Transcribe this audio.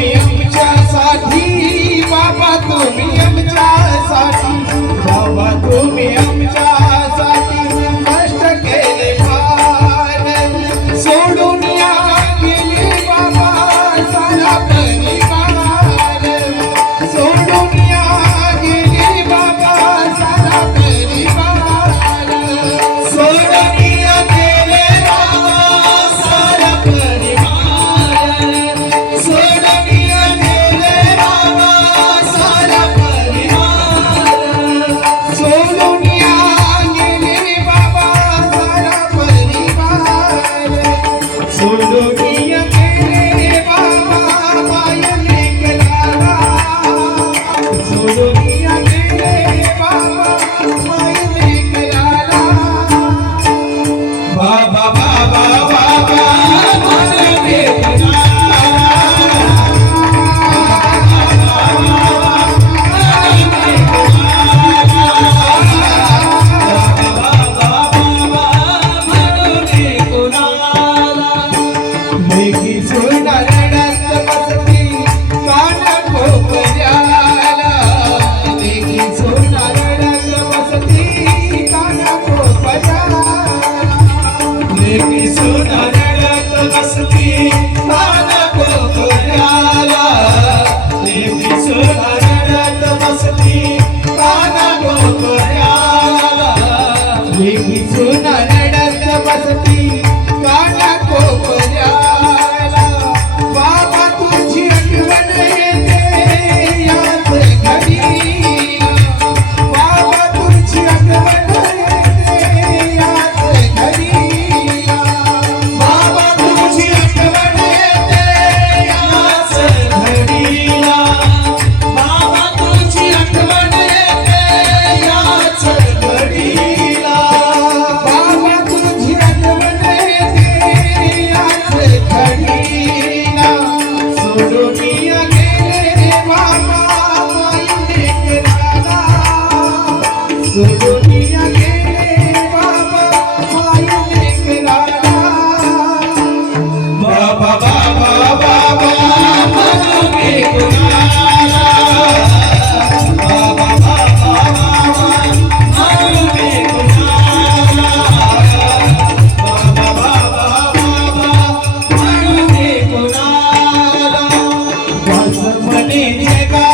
तुम्ही आमच्यासाठी बाबा तुम्ही आमच्यासाठी बाबा तुम्ही आमच्यासाठी कष्ट केले फार सोडून या गेले बाबा सारा परिवार सोडून या गेले बाबा सारा परिवार सोडून या गेले बाबा सारा परिवार सोडून या गेले बाबा सारा परिवार सोडून या गेले बाबा सारा परिवार सोडून या गेले बाबा मायले केला सोडून या गेले बाबा मायले केला बाबा बाबा बाबा मायले केला लेकी सोना रडत बसती काना कोपऱ्याला लेकी सोना रडत बसती काना कोपऱ्याला लेकी सोना रडत बसती काना कोपऱ्याला लेकी सोना रडत बसती काना कोपऱ्याला लेकी सोना रडत बसती काना कोपऱ्याला बाबा तुझी आठवण येते याच घडी बाबा तुझी आठवण येते याच घडी बाबा तुझी आठवण येते याच घडीला बाबा तुझी आठवण येते याच घडीला बाबा तुझी आठवण येते याच घडीला सोडून या गेले बाबा मायले केला सोडून या गेले बाबा मायले केला बाबा बाबा बाबा मायले केला बाबा बाबा बाबा मायले केला बाबा बाबा बाबा मायले केला वास म्हणे जगा